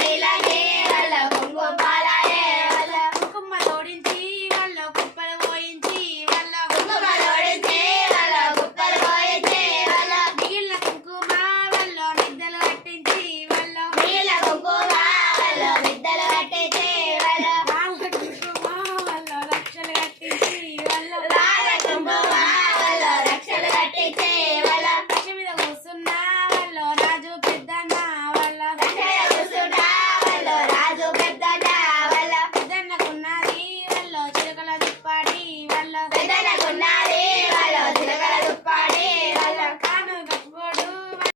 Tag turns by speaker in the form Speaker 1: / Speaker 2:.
Speaker 1: de